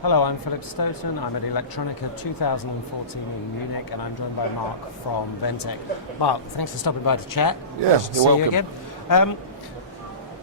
Hello, I'm Philip Stoughton. I'm at Electronica 2014 in Munich, and I'm joined by Mark from Ventec. Mark, thanks for stopping by to chat. Yeah, Nice to you're see welcome. you again.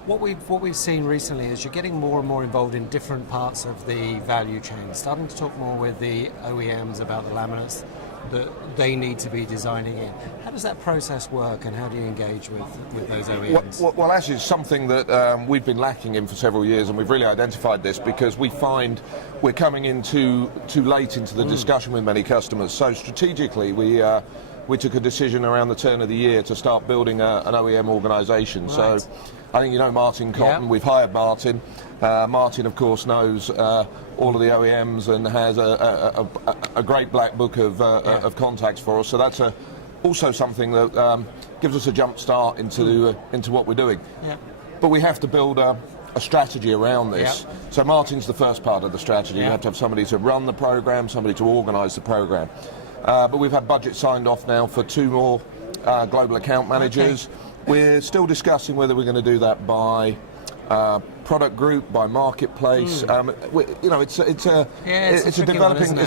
What we've seen recently is you're getting more and more involved in different parts of the value chain, starting to talk more with the OEMs about the laminates that they need to be designing in. How does that process work, and how do you engage with those OEMs? Well, actually, it's something that we've been lacking in for several years, and we've really identified this because we find we're coming in too late into the discussion with many customers. So strategically, we took a decision around the turn of the year to start building an OEM organisation. Right. So I think you know Martin Cotton. Yeah. We've hired Martin. Martin, of course, knows all of the OEMs and has a great black book of contacts for us. So that's also something that gives us a jump start into what we're doing. Yeah. But we have to build a strategy around this. Yeah. So Martin's the first part of the strategy. Yeah. You have to have somebody to run the program, somebody to organise the program. But we've had budget signed off now for 2 more global account managers. Okay. We're still discussing whether we're going to do that by product group, by marketplace. It's a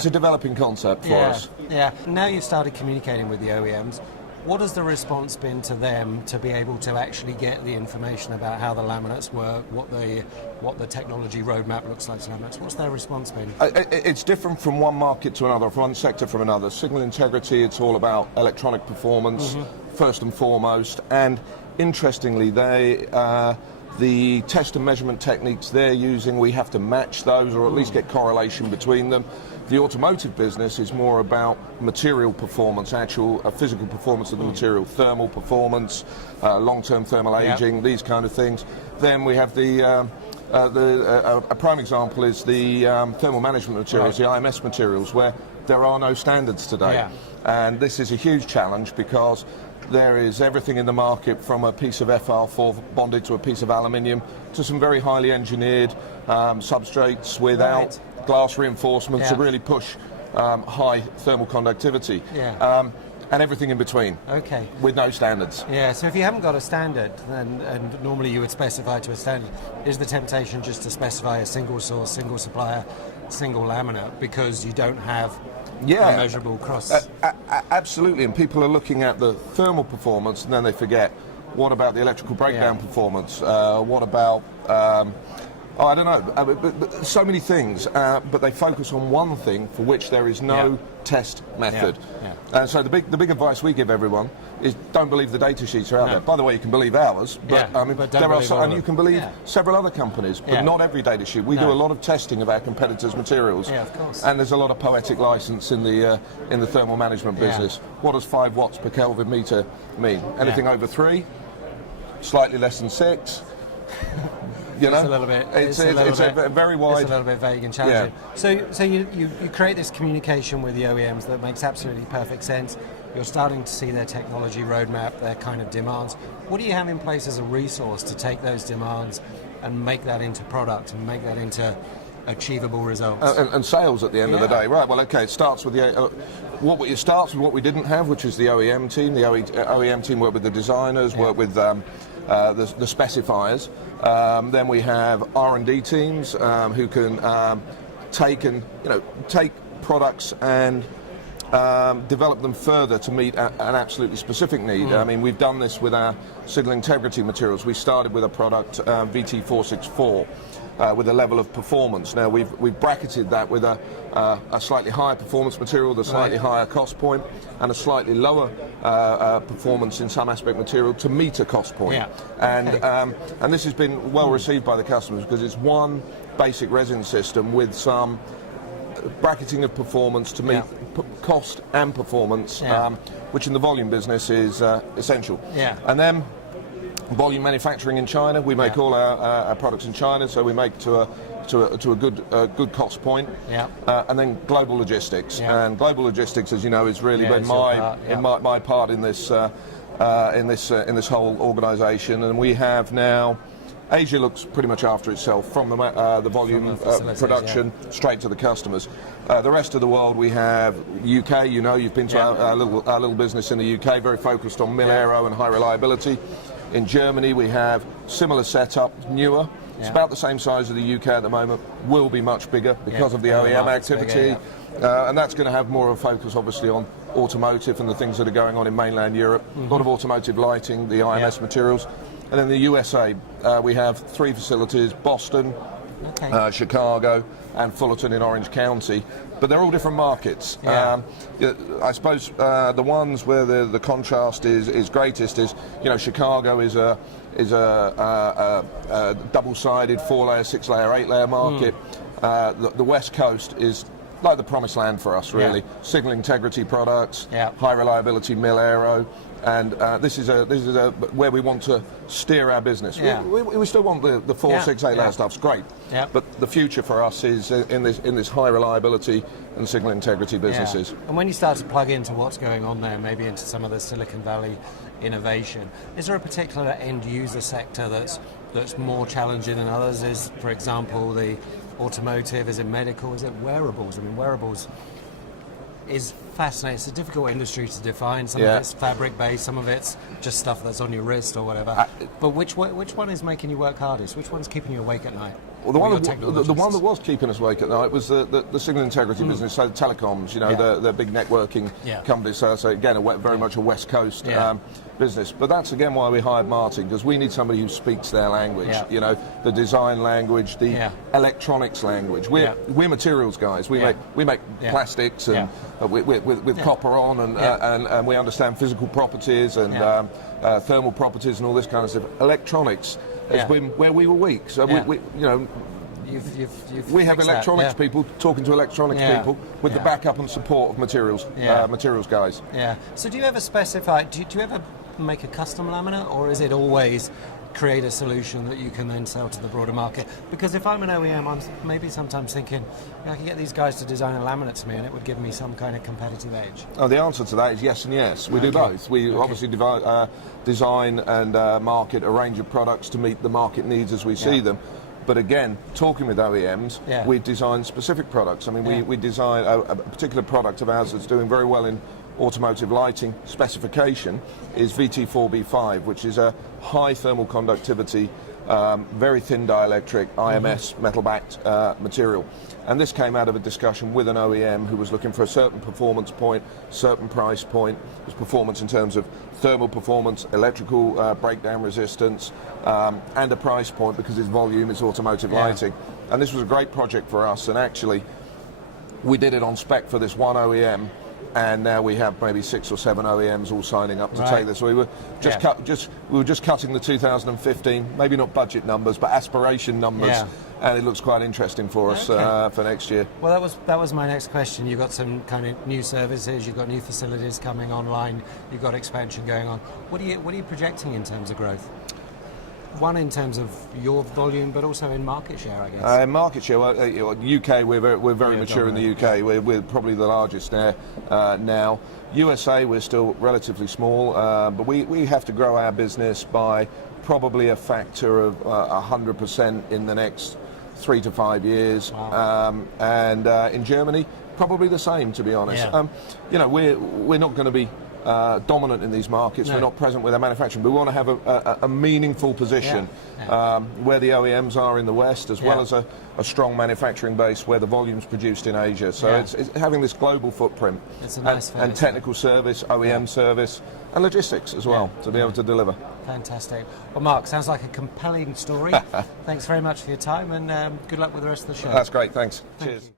developing concept for us. Yeah. Now you've started communicating with the OEMs. What has the response been to them to be able to actually get the information about how the laminates work, what the technology roadmap looks like to laminates? What's their response been? It's different from one market to another, from one sector from another. Signal integrity, it's all about electronic performance, first and foremost. And interestingly, the test and measurement techniques they're using, we have to match those or at least get correlation between them. The automotive business is more about material performance, actual physical performance of the material, thermal performance, long-term thermal aging, these kind of things. Then we have a prime example is the thermal management materials, the IMS materials, where there are no standards today. Yeah. And this is a huge challenge because there is everything in the market from a piece of FR4 bonded to a piece of aluminium to some very highly engineered substrates without glass reinforcement to really push high thermal conductivity. Yeah. And everything in between. Okay. With no standards. Yeah, so if you haven't got a standard, and normally you would specify to a standard, is the temptation just to specify a single source, single supplier, single laminate, because you don't have a measurable cross? Absolutely, and people are looking at the thermal performance and then they forget, what about the electrical breakdown performance? What about, I don't know, but so many things, but they focus on one thing for which there is no test method. And so the big advice we give everyone is don't believe the data sheets are out there. By the way, you can believe ours, but there are some, and you can believe several other companies, but not every data sheet. We do a lot of testing of our competitors' materials, of course. and there's a lot of poetic license in the thermal management business. What does 5 watts per Kelvin meter mean? Anything over 3, slightly less than 6. You know, it's a little bit. It's a very wide. It's a little bit vague and challenging. So you create this communication with the OEMs that makes absolutely perfect sense. You're starting to see their technology roadmap, their kind of demands. What do you have in place as a resource to take those demands and make that into product and make that into achievable results? And sales at the end of the day, right? Well, okay. It starts with it starts with what we didn't have, which is the OEM team. The OEM team work with the designers, work with the specifiers. Then we have R&D teams who can take products and develop them further to meet an absolutely specific need. I mean, we've done this with our signal integrity materials. We started with a product, VT464, with a level of performance. Now we've bracketed that with a slightly higher performance material, with a slightly higher cost point, and a slightly lower performance in some aspect material to meet a cost point. And this has been well received by the customers because it's one basic resin system with some bracketing of performance to meet cost and performance, which in the volume business is essential. And then volume manufacturing in China. We make all our products in China, so we make to a good cost point. And then global logistics. And global logistics, as you know, has really been my part in this whole organisation. And we have now. Asia looks pretty much after itself from the volume production straight to the customers. The rest of the world, we have UK. You know, you've been to our little business in the UK, very focused on mil aero and high reliability. In Germany, we have similar setup, newer. It's about the same size as the UK at the moment, will be much bigger because of the OEM activity. Bigger, and that's going to have more of a focus, obviously, on automotive and the things that are going on in mainland Europe. A lot of automotive lighting, the IMS materials. And in the USA, we have 3 facilities, Boston, Chicago, and Fullerton in Orange County. But they're all different markets. I suppose the ones where the contrast is greatest is, Chicago is a double-sided 4-layer, 6-layer, 8-layer market. The West Coast is like the promised land for us, really. Signal integrity products, high reliability mil aero, and this is where we want to steer our business. We still want the 4, 6, 8-layer stuff's great, but the future for us is in this high reliability and signal integrity businesses. And when you start to plug into what's going on there, maybe into some of the Silicon Valley innovation, is there a particular end user sector that's more challenging than others? Is, for example, the automotive, is it medical, is it wearables? I mean, wearables is fascinating. It's a difficult industry to define. Some of it's fabric-based, some of it's just stuff that's on your wrist or whatever. But which one is making you work hardest? Which one's keeping you awake at night? Well, the one that was keeping us awake at night was the signal integrity business, so the telecoms, the big networking companies. So again, very much a West Coast business. But that's again why we hired Martin, because we need somebody who speaks their language. The design language, the electronics language. We're materials guys. We make plastics and with copper on, and we understand physical properties and thermal properties and all this kind of stuff. Electronics has been where we were weak. So we have electronics people talking to electronics people with the backup and support of materials guys. So do you ever specify, do you ever make a custom laminate, or is it always create a solution that you can then sell to the broader market? Because if I'm an OEM, I'm maybe sometimes thinking, I can get these guys to design a laminate to me and it would give me some kind of competitive edge. Oh, the answer to that is yes and yes. We do both. We obviously design and market a range of products to meet the market needs as we see them. But again, talking with OEMs, we design specific products. I mean, we design a particular product of ours that's doing very well in automotive lighting specification is VT4B5, which is a high thermal conductivity, very thin dielectric IMS metal-backed material. And this came out of a discussion with an OEM who was looking for a certain performance point, certain price point. It was performance in terms of thermal performance, electrical breakdown resistance, and a price point because its volume is automotive lighting. And this was a great project for us, and actually we did it on spec for this one OEM, and now we have maybe 6 or 7 OEMs all signing up to take this. So we were just cutting the 2015, maybe not budget numbers, but aspiration numbers, and it looks quite interesting for us for next year. Well, that was my next question. You've got some kind of new services, you've got new facilities coming online, you've got expansion going on. What are you projecting in terms of growth? One, in terms of your volume, but also in market share, I guess. In market share, UK, we're very mature in the UK. We're probably the largest there now. USA, we're still relatively small, but we have to grow our business by probably a factor of 100% in the next 3 to 5 years. Wow. And in Germany, probably the same, to be honest. We're not going to be dominant in these markets. We're not present with our manufacturing, but we want to have a meaningful position where the OEMs are in the West, as well as a strong manufacturing base where the volume's produced in Asia. So it's having this global footprint. It's a nice and technical service, OEM service, and logistics as well to be able to deliver. Fantastic. Well, Mark, sounds like a compelling story. Thanks very much for your time, and good luck with the rest of the show. That's great. Thanks. Cheers.